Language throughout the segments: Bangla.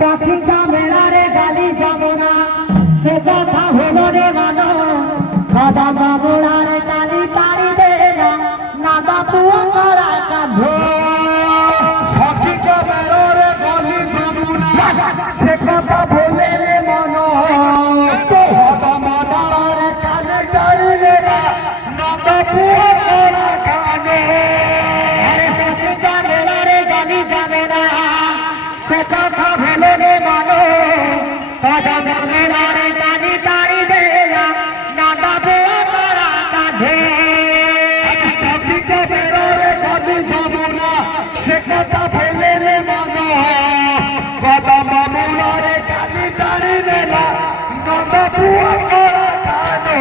সখিকা মেলারে গালি যাব না সে কথা হলো রে মানো দাদা বাবুরার গালি পারি দে না নাদা পুয়া করা কাঁধো সখিকা মেলারে গালি যাব না সে কথা বলে রে মনো দাদা বাবুরার গালি পারি দে না নাদা পুয়া করা কাঁধো সখিকা মেলারে গালি যাবে না সে কথা ভেবে রে মানো দাদা বাবুরার গালি পারি দে না নাদা পুয়া করা কাঁধে সখিকা মেলারে গালি যাব না সে কথা ভেবে রে মনো দাদা বাবুরার গালি পারি দে না নাদা পুয়া করা কাঁধো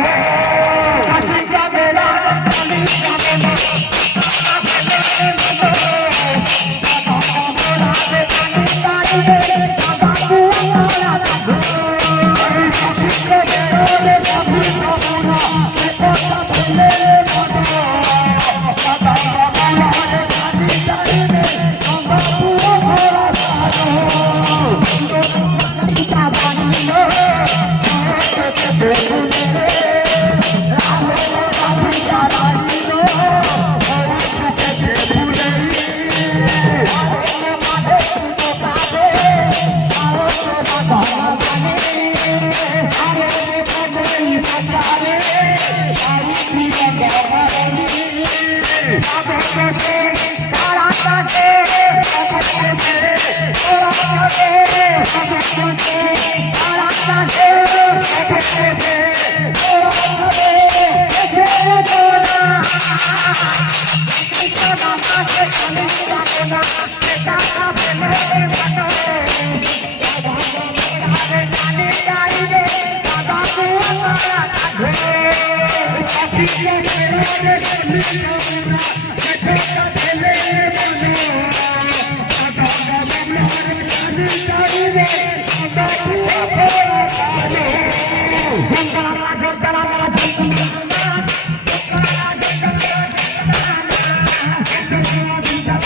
সখিকা মেলারে গালি যাবে না Come on,